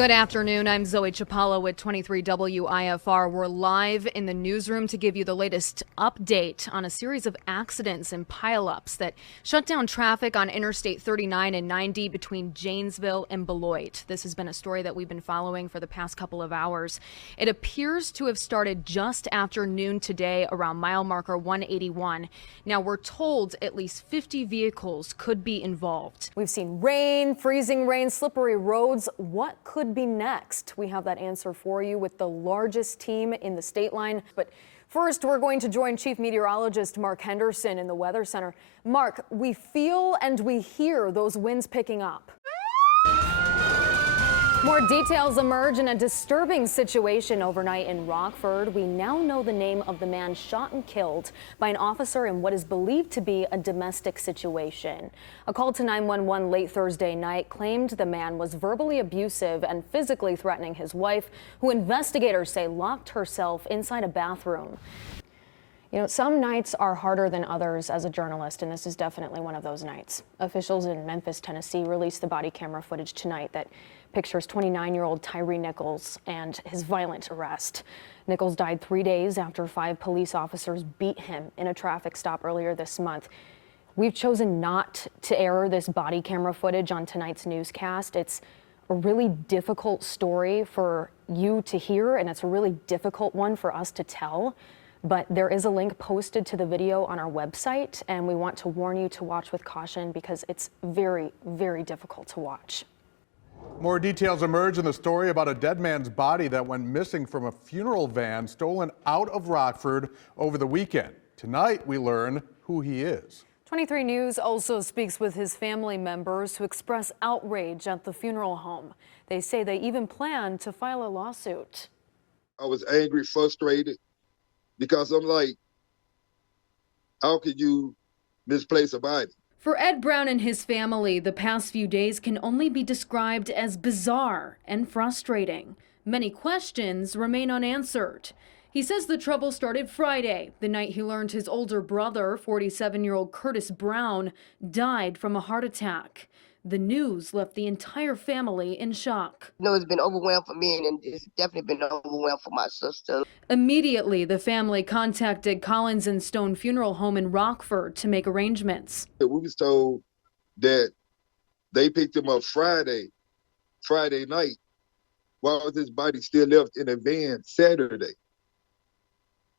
Good afternoon. I'm Zoe Chipalla with 23 WIFR. We're live in the newsroom to give you the latest update on a series of accidents and pileups that shut down traffic on Interstate 39 and 90 between Janesville and Beloit. This has been a story that we've been following for the past couple of hours. It appears to have started just after noon today around mile marker 181. Now, we're told at least 50 vehicles could be involved. We've seen rain, freezing rain, slippery roads. What could be next? We have that answer for you with the largest team in the state line. But first, we're going to join Chief Meteorologist Mark Henderson in the Weather Center. Mark, we feel and we hear those winds picking up. More details emerge in a disturbing situation overnight in Rockford. We now know the name of the man shot and killed by an officer in what is believed to be a domestic situation. A call to 911 late Thursday night claimed the man was verbally abusive and physically threatening his wife, who investigators say locked herself inside a bathroom. You know, some nights are harder than others as a journalist, and this is definitely one of those nights. Officials in Memphis, Tennessee released the body camera footage tonight that pictures 29-year-old Tyree Nichols and his violent arrest. Nichols died 3 days after 5 police officers beat him in a traffic stop earlier this month. We've chosen not to air this body camera footage on tonight's newscast. It's a really difficult story for you to hear, and it's a really difficult one for us to tell. But there is a link posted to the video on our website, and we want to warn you to watch with caution because it's very, very difficult to watch. More details emerge in the story about a dead man's body that went missing from a funeral van stolen out of Rockford over the weekend. Tonight, we learn who he is. 23 News also speaks with his family members who express outrage at the funeral home. They say they even plan to file a lawsuit. I was angry, frustrated, because I'm like, how could you misplace a body? For Ed Brown and his family, the past few days can only be described as bizarre and frustrating. Many questions remain unanswered. He says the trouble started Friday, the night he learned his older brother, 47-year-old Curtis Brown, died from a heart attack. The news left the entire family in shock. No, it's been overwhelmed for me, and it's definitely been overwhelmed for my sister. Immediately, the family contacted Collins and Stone Funeral Home in Rockford to make arrangements. We was told that they picked him up Friday night, while his body still left in a van Saturday.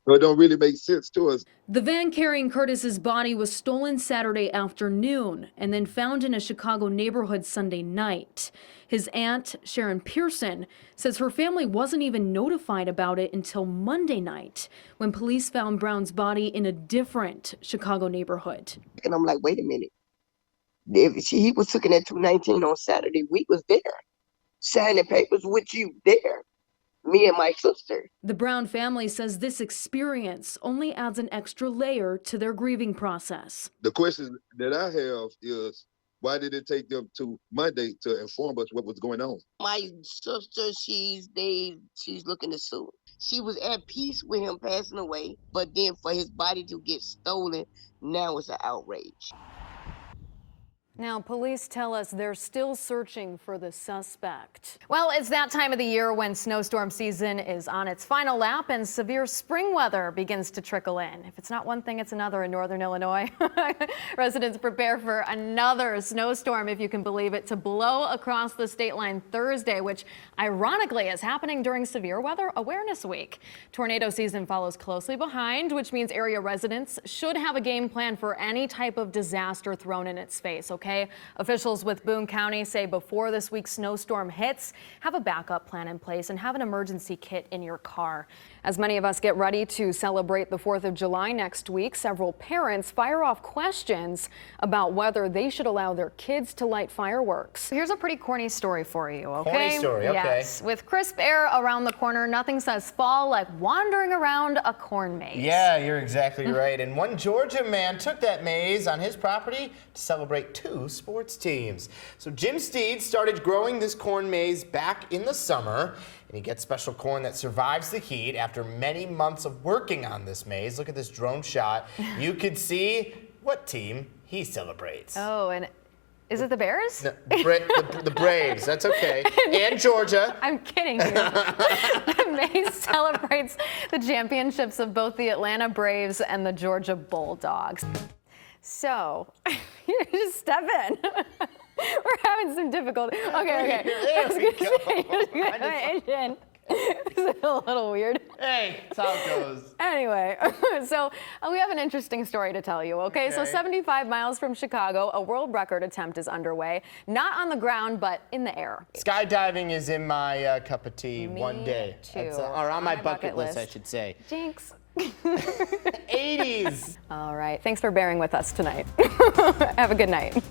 So it don't really make sense to us. The van carrying Curtis's body was stolen Saturday afternoon and then found in a Chicago neighborhood Sunday night. His aunt, Sharon Pearson, says her family wasn't even notified about it until Monday night when police found Brown's body in a different Chicago neighborhood. And I'm like, wait a minute. If he was looking at 219 on Saturday, we was there, signing papers with you there. Me and my sister. The Brown family says this experience only adds an extra layer to their grieving process. The question that I have is, why did it take them to Monday to inform us what was going on? My sister, she's looking to sue. She was at peace with him passing away, but then for his body to get stolen, now it's an outrage. Now, police tell us they're still searching for the suspect. Well, it's that time of the year when snowstorm season is on its final lap and severe spring weather begins to trickle in. If it's not one thing, it's another in northern Illinois. Residents prepare for another snowstorm, if you can believe it, to blow across the state line Thursday, which ironically is happening during Severe Weather Awareness Week. Tornado season follows closely behind, which means area residents should have a game plan for any type of disaster thrown in its face, okay? Officials with Boone County say before this week's snowstorm hits, have a backup plan in place and have an emergency kit in your car. As many of us get ready to celebrate the 4th of July next week, several parents fire off questions about whether they should allow their kids to light fireworks. Here's a pretty corny story for you, okay? Corny story, okay. Yes. With crisp air around the corner, nothing says fall like wandering around a corn maze. Yeah, you're exactly right. And one Georgia man took that maze on his property to celebrate 2 sports teams. So Jim Steed started growing this corn maze back in the summer. And he gets special corn that survives the heat after many months of working on this maze. Look at this drone shot. You could see what team he celebrates. Oh, and Is it the Bears? No, the Braves. That's okay. And Georgia. I'm kidding you. The maze celebrates the championships of both the Atlanta Braves and the Georgia Bulldogs. So, you just step in. We're having some difficulty. Okay. There we go. It's a little weird. Hey, that's how it goes. Anyway, so we have an interesting story to tell you, okay? So 75 miles from Chicago, a world record attempt is underway. Not on the ground, but in the air. Skydiving is in my cup of tea one day. too. Or on my bucket list, I should say. Jinx. 80s. All right, thanks for bearing with us tonight. Have a good night.